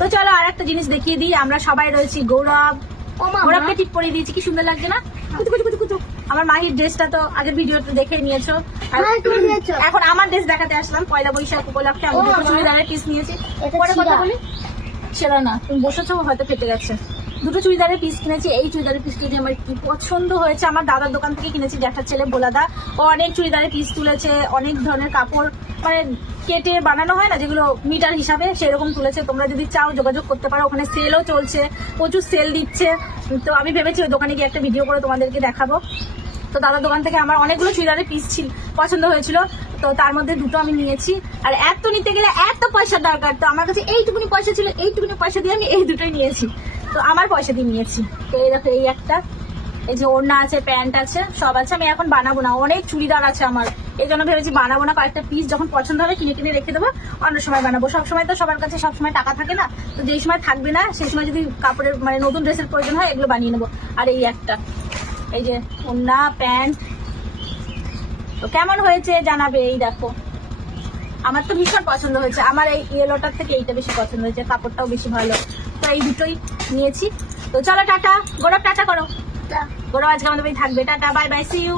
তো চলো আর একটা জিনিস দেখিয়ে দিই, আমরা সবাই রয়েছি। গৌরবকে ঠিক পরিয়ে দিয়েছি, কি সুন্দর লাগছে না? আমার মাহির ড্রেসটা তো আগের ভিডিওতে দেখে নিয়েছো। এখন আমার ড্রেস দেখাতে আসলাম, পয়লা বৈশাখ উপলক্ষে আমি দুটো চুড়িদারের পিস নিয়েছি। পরে কথা বলি, সেটা না, তুমি বসেছো হয়তো ফেটে গেছে। দুটো চুড়িদারের পিস কিনেছি। এই চুড়িদারের পিস কিনে আমার কি পছন্দ হয়েছে, আমার দাদার দোকান থেকে কিনেছি, জ্যাঠার ছেলে ভোলাদা। ও অনেক চুড়িদারের পিস তুলেছে, অনেক ধরনের কাপড় মানে কেটে বানানো হয় না যেগুলো মিটার হিসাবে, সেরকম তুলেছে। তোমরা যদি চাও যোগাযোগ করতে পারো, ওখানে সেলও চলছে, প্রচুর সেল দিচ্ছে। তো আমি ভেবেছি ওই দোকানে গিয়ে একটা ভিডিও করে তোমাদেরকে দেখাবো। তো দাদার দোকান থেকে আমার অনেকগুলো চুড়িদারের পিস পছন্দ হয়েছিল, তো তার মধ্যে দুটো আমি নিয়েছি। আর এত নিতে গেলে এত পয়সার দরকার, তো আমার কাছে এইটুকুনি পয়সা ছিল, এইটুকুনি পয়সা দিয়ে আমি এই দুটোই নিয়েছি। তো আমার পয়সা দিয়ে নিয়েছি। তো এই দেখো, এই একটা, এই যে ওড়না আছে, প্যান্ট আছে, সব আছে। আমি এখন বানাবো না, অনেক চুড়িদার আছে আমার, এই জন্য ভেবেছি বানাবো না। কয়েকটা পিস যখন পছন্দ হবে কিনে কিনে রেখে দেবো, অন্য সময় বানাবো। সবসময় তো সবার কাছে সবসময় টাকা থাকে না, তো যেই সময় থাকবে না সেই সময় যদি কাপড়ের মানে নতুন ড্রেসের প্রয়োজন হয়, এগুলো বানিয়ে নেবো। আর এই একটা, এই যে ওড়না প্যান্ট, তো কেমন হয়েছে জানাবে। এই দেখো, আমার তো ভীষণ পছন্দ হয়েছে। আমার এই ইয়েলোটার থেকে এইটা বেশি পছন্দ হয়েছে, কাপড়টাও বেশি ভালো। তো এই দুটোই নিয়েছি। তো চলো টাটা, গৌরব টাটা করো। গৌরব আজকে আমাদের বাড়ি থাকবে। Tata, bye bye, see you.